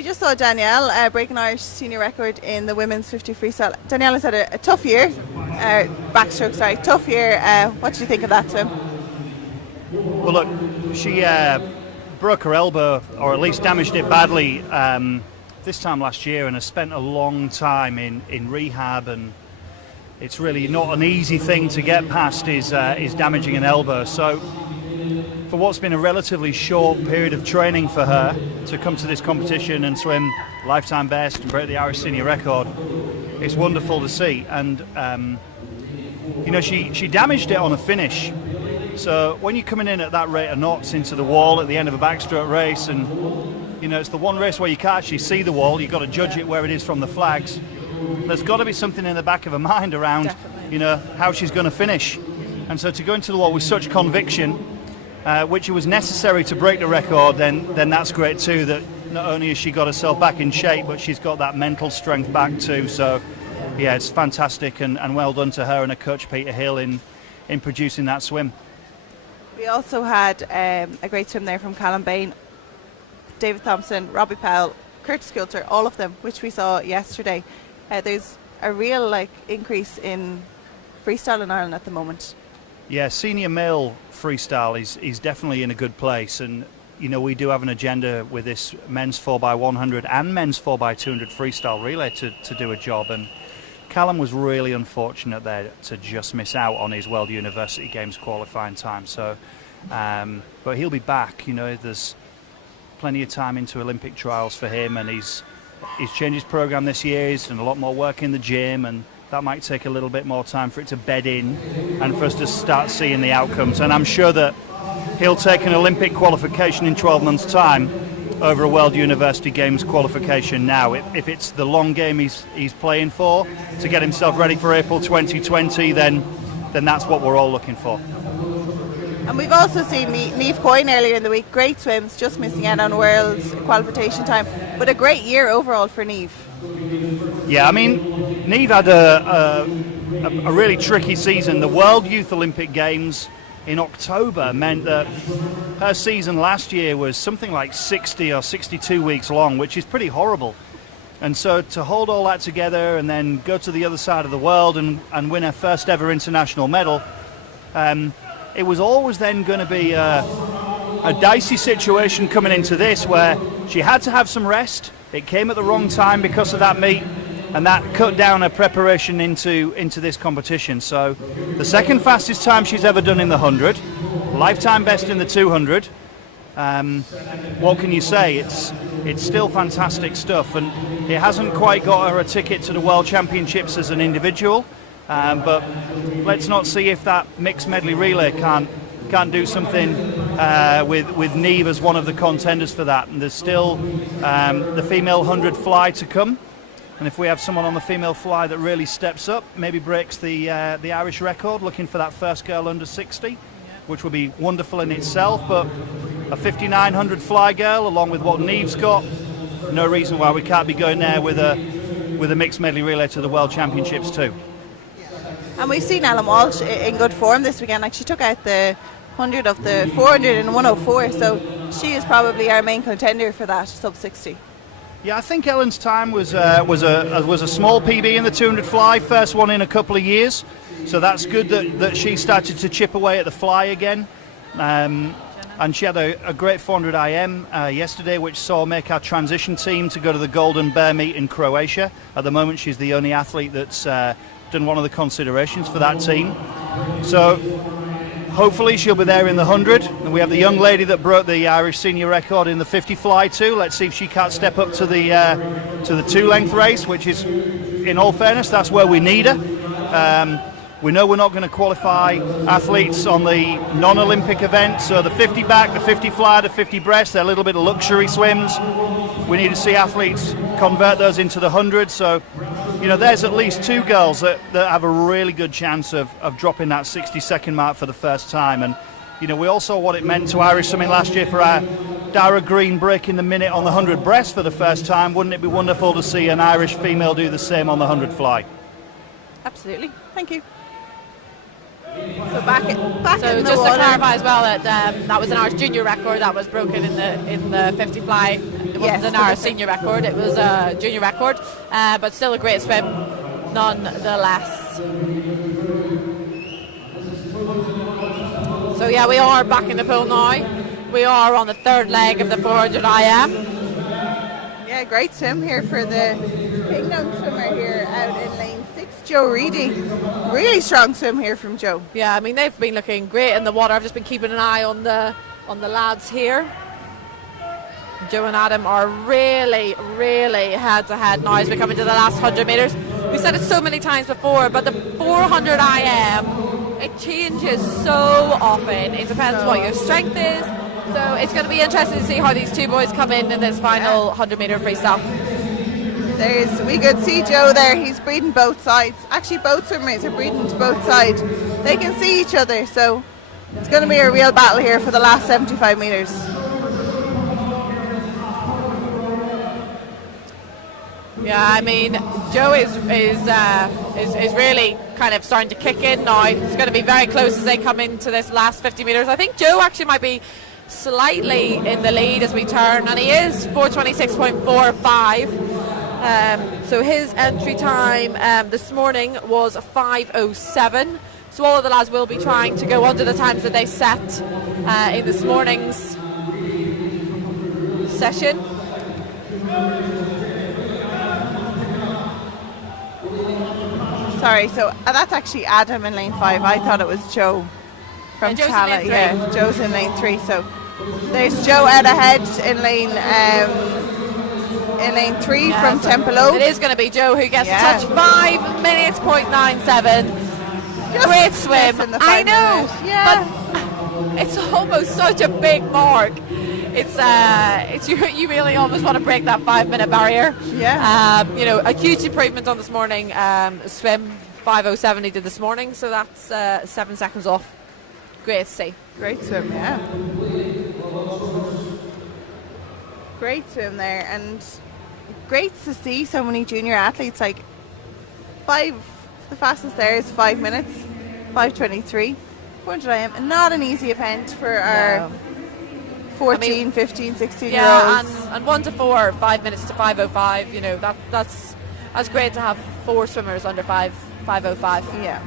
we just saw Danielle break an Irish senior record in the women's 50 freestyle. Danielle has had a tough year, tough year. What did you think of that swim? Well, look, she broke her elbow, or at least damaged it badly this time last year, and has spent a long time in rehab, and it's really not an easy thing to get past is damaging an elbow. So for what's been a relatively short period of training for her to come to this competition and swim lifetime best and break the Irish senior record, it's wonderful to see. And she damaged it on a finish. So when you're coming in at that rate of knots into the wall at the end of a backstroke race, and it's the one race where you can't actually see the wall, you've got to judge it where it is from the flags. There's got to be something in the back of her mind around how she's going to finish. And so to go into the wall with such conviction, which it was necessary to break the record, then that's great too, that not only has she got herself back in shape, but she's got that mental strength back too. So yeah, it's fantastic, and well done to her and her coach Peter Hill in producing that swim. We also had a great swim there from Callum Bain, David Thompson, Robbie Powell, Curtis Coulter, all of them, which we saw yesterday. There's a real increase in freestyle in Ireland at the moment. Yeah, senior male freestyle is definitely in a good place, and we do have an agenda with this men's 4x100 and men's 4x200 freestyle relay to do a job, and Callum was really unfortunate there to just miss out on his World University Games qualifying time. So, but he'll be back. There's plenty of time into Olympic trials for him, and he's changed his program this year. He's done a lot more work in the gym, and that might take a little bit more time for it to bed in and for us to start seeing the outcomes. And I'm sure that he'll take an Olympic qualification in 12 months' time over a World University Games qualification now. If it's the long game he's playing for to get himself ready for April 2020, then that's what we're all looking for. And we've also seen Niamh Coyne earlier in the week. Great swims, just missing out on World's qualification time, but a great year overall for Niamh. Yeah, I mean, Niamh had a really tricky season. The World Youth Olympic Games in October meant that her season last year was something like 60 or 62 weeks long, which is pretty horrible. And so to hold all that together and then go to the other side of the world and win her first ever international medal, it was always then going to be a dicey situation coming into this, where she had to have some rest. It came at the wrong time because of that meet, and that cut down her preparation into this competition. So the second fastest time she's ever done in the 100, lifetime best in the 200. What can you say? It's still fantastic stuff, and it hasn't quite got her a ticket to the World Championships as an individual, but let's not see if that mixed medley relay can't do something with Niamh as one of the contenders for that. And there's still the female 100 fly to come. And if we have someone on the female fly that really steps up, maybe breaks the Irish record, looking for that first girl under 60, which would be wonderful in itself. But a 5900 fly girl, along with what Niamh's got, no reason why we can't be going there with a mixed medley relay to the World Championships too. And we've seen Ellen Walsh in good form this weekend. She took out the 100 of the 400 in 104, so she is probably our main contender for that sub 60. Yeah, I think Ellen's time was a small PB in the 200 fly, first one in a couple of years. So that's good that she started to chip away at the fly again. And she had a great 400 IM yesterday, which saw her make our transition team to go to the Golden Bear meet in Croatia. At the moment, she's the only athlete that's done one of the considerations for that team. So hopefully she'll be there in the 100. And we have the young lady that broke the Irish senior record in the 50 fly too. Let's see if she can't step up to the 2-length race, which is, in all fairness, that's where we need her. We know we're not going to qualify athletes on the non-Olympic event, so the 50 back, the 50 fly, the 50 breast, they're a little bit of luxury swims. We need to see athletes convert those into the 100. So, there's at least two girls that have a really good chance of dropping that 60-second mark for the first time. And, we all saw what it meant to Irish swimming last year for our Dara Green breaking the minute on the 100 breast for the first time. Wouldn't it be wonderful to see an Irish female do the same on the 100 fly? Absolutely. Thank you. So back So in the just to water. clarify as well that that was an Irish junior record that was broken in the 50 fly. It wasn't an Irish senior record, it was a junior record, but still a great swim nonetheless. So yeah, we are back in the pool now. We are on the third leg of the 400 IM. Yeah, great swim here for the Kingdom swimmer here out in lane 6, Joe Reedy. Really strong swim here from Joe. Yeah, I mean they've been looking great in the water. I've just been keeping an eye on the lads here. Joe and Adam are really, really head to head now as we come into the last 100 metres. We said it so many times before, but the 400 IM, it changes so often. It depends what your strength is. So it's going to be interesting to see how these two boys come in this final 100 metre freestyle. We could see Joe there. He's breathing both sides. Actually, both swimmers are breathing to both sides. They can see each other, so it's going to be a real battle here for the last 75 metres. Yeah, I mean, Joe is really kind of starting to kick in now. It's going to be very close as they come into this last 50 metres. I think Joe actually might be slightly in the lead as we turn, and he is 4:26.45. So his entry time this morning was 5:07. So all of the lads will be trying to go under the times that they set in this morning's session. Sorry, so that's actually Adam in lane 5. I thought it was Joe from Joe's in Chala. lane 3. Yeah, Joe's in lane 3. So there's Joe out ahead in lane 3 from So Templeogue. it is going to be Joe who gets Yeah. to touch 5 minutes, 0.97. Great swim. missing the I 5 know, minutes. Yeah. but it's almost such a big mark. It's you really almost want to break that 5 minute barrier. Yeah. A huge improvement on this morning swim. 5:07 he did this morning, so that's 7 seconds off. Great to see. Great swim, yeah. Great swim there, and great to see so many junior athletes. Like the fastest there is 5 minutes, 5:23. 400 IM, not an easy event for our 14, 15, 16 year olds. And 1 to 4, 5 minutes to 5:05. That's great to have 4 swimmers under 5:05. Yeah.